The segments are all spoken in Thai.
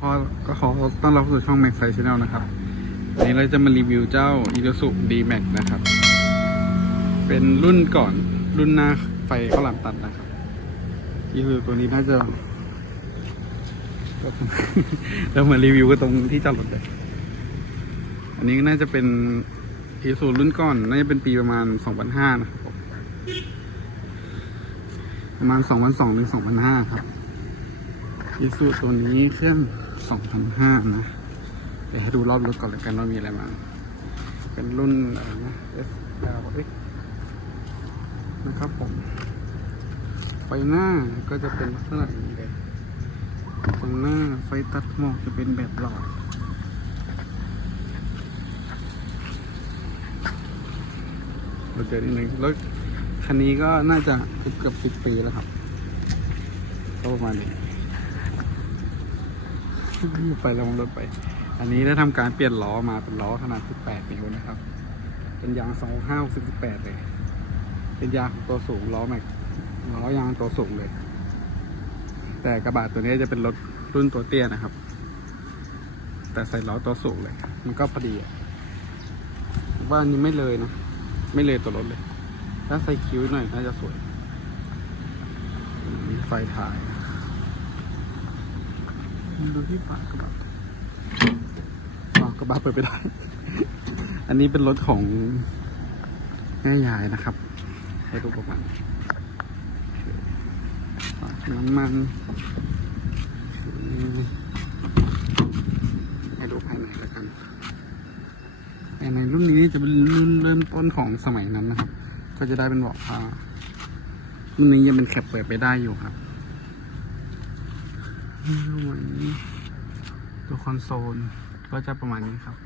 ขอก็ขอต้อนรับสู่ช่อง Max Size Channel นะครับวันนี้เราจะมารีวิวเจ้า i s u z u D-Max นะครับ เป็นรุ่นก่อนรุ่นหน้าไฟข้าวหลามตัดนะครับที่คือตัวนี้น่าจะ เรามารีวิวกันตรงที่จอดรถเลยอันนี้น่าจะเป็นอีซูรุ่นก่อน น่าจะเป็นปีประมาณ 2005 นะครับ ประมาณ 2002ถึง2005 ครับ อีซูตัวนี้เครื่อง2005นะ เดี๋ยวให้ดูรอบรถก่อนแล้วกันว่ามีอะไรบ้าเป็นรุ่นอะไรนะ S L X นะครับผม ไฟหน้าก็จะเป็นลักษณะอย่างนี้เลย ตรงหน้าไฟตัดหมอกจะเป็นแบบหลอดเราเจอนิดนึงรถคันนี้ก็น่าจะเกือบสิบปีแล้วครับก็ประมาณนี้ ไปลงรถไป อันนี้ได้ทำการเปลี่ยนล้อมาเป็นล้อขนาด 18 นิ้วนะครับ เป็นยาง 25 68เลย เป็นยางตัวสูงล้อแม็กล้อยางตัวสูงเลย แต่กระบะตัวนี้จะเป็นรถรุ่นตัวเตี้ยนะครับ แต่ใส่ล้อตัวสูงเลย มันก็พอดีอะว่าอันนี้ไม่เลยนะ ไม่เลยตัวรถเลย ถ้าใส่คิ้วหน่อยน่าจะสวย มีไฟถ่าย ดูที่ฝากระบะฝากระบะเปิดไปได้ อันนี้เป็นรถของแม่ยายนะครับให้ดูประมาณน้ำมันให้ดูภายในแล้วกันภายในรุ่นนี้จะเป็นรุ่นเริ่มต้นของสมัยนั้นนะครับ ก็จะได้เป็นเบาะผ้ารุ่นนี้ยังเป็นแคปเปิดไปได้อยู่ครับ ตัวคอนโซลก็จะประมาณนี้ครับ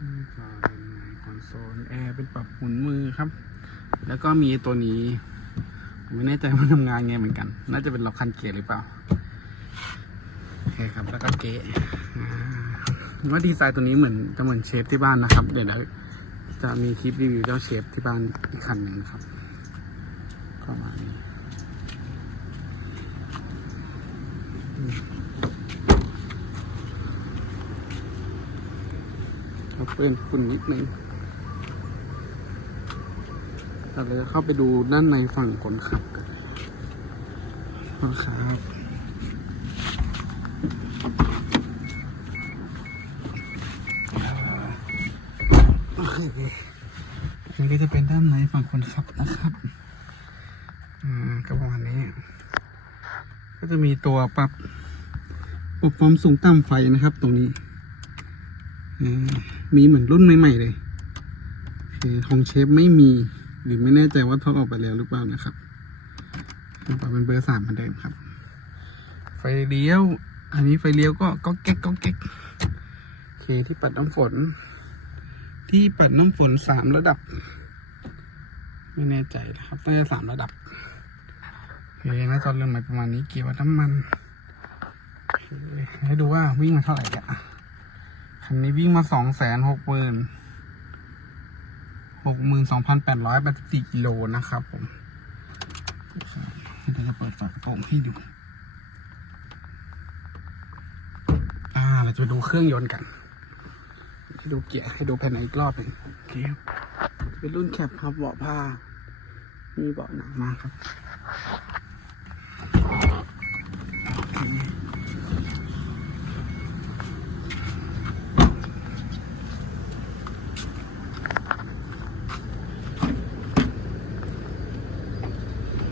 นี่ก็เป็นคอนโซลแอร์เป็นปรับหมุนมือครับ แล้วก็มีตัวนี้ผมไม่แน่ใจว่าทำงานไงเหมือนกัน น่าจะเป็นล็อกคันเกียร์หรือเปล่าโอเคครับแล้วก็เก๊อ่าผมว่าดีไซน์ตัวนี้เหมือนจะเหมือนเชฟที่บ้านนะครับ เดี๋ยวเราจะมีคลิปรีวิวเจ้าเชฟที่บ้านอีกคันหนึ่งครับประมาณนี้อืมครับ เพื่อนฝุ่นนิดนึงเราเลยเข้าไปดูด้านในฝั่งคนขับกันคนขับโอเคอันนี้ก็จะเป็นด้านในฝั่งคนขับนะครับอ่าก็ประมาณนี้ ก็จะมีตัวปรับปรับความสูงต่ำไฟนะครับตรงนี้อ่า มีเหมือนรุ่นใหม่ ๆ เลยโอเคของเชฟไม่มี หรือไม่แน่ใจว่าทดออกไปแล้วหรือเปล่านะครับปรับเป็นเบอร์สามเหมือนเดิมครับ ไฟเลี้ยว อันนี้ไฟเลี้ยวก็ก็เก๊กก็เก๊กโอเคที่ปัดน้ำฝน ที่ปัดน้ำฝนสามระดับ ไม่แน่ใจนะครับน่าจะสามระดับโอเคน้าจอเรื่องใหม่ประมาณนี้เกี่ยวกับน้ำมันให้ดูว่าวิ่งมาเท่าไหร่กัน คันนี้วิ่งมาสองแสนหกหมื่นหกหมื่นสองพันแปดร้อยแปดสิบสี่กิโลนะครับผมเดี๋ยวจะเปิดฝากระโปรงให้ดู อ่า เราจะไปดูเครื่องยนต์กัน ให้ดูเกียร์ให้ดูภายในอีกรอบหนึ่งโอเคเป็นรุ่นแคปครับเบาะผ้า มีเบาะหนังมากครับโอเค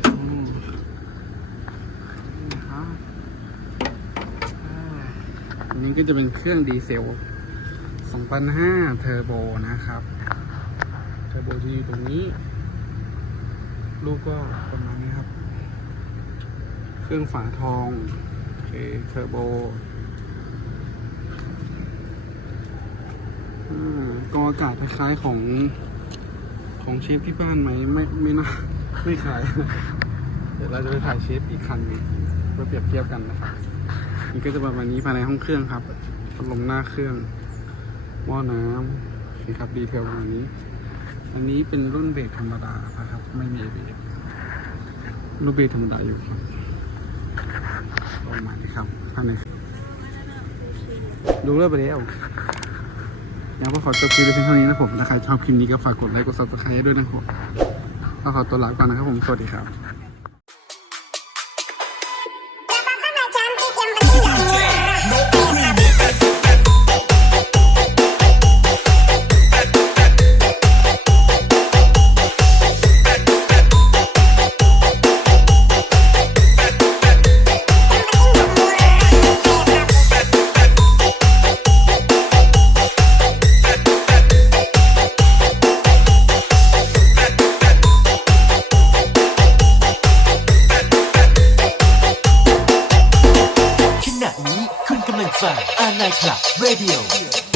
อืมนี่ครับอ่าอั นี้ก็จะเป็นเครื่องดีเซล2005เทอร์โบนะครับ เทอร์โบจะอยู่ตรงนี้ ลูกก็ประมาณนี้ครับ เครื่องฝาทองเคเทอร์โบอ่ากองอากาศคล้ายๆของของเชฟที่บ้านไหมไม่ไม่น่าไม่ขาย เดี๋ยวเราจะไปถ่ายเชฟอีกคันหนึงเพื่อเปรียบเทียบกันนะครับ นี่ก็จะประมาณนี้ภายในห้องเครื่องครับพัดลมหน้าเครื่อง หม้อน้ำนี่ครับดีเทลประมาณนี้ อันนี้เป็นรุ่นเบรกธรรมดานะครับ ไม่มีเบรกรุ่นเบรกธรรมดาอยู่ครับประมาณนี้ครับภายในดูเรื่องไปแล้วแล้วก็ขอจบคลิปเพียงเท่านี้นะผมถ้าใครชอบคลิปนี้ก็ฝากกดไลค์กดซับสไครต์ด้วยนะครับก็ขอตัวลาไปก่อนนะครับผม สวัสดีครับ ขณะนี้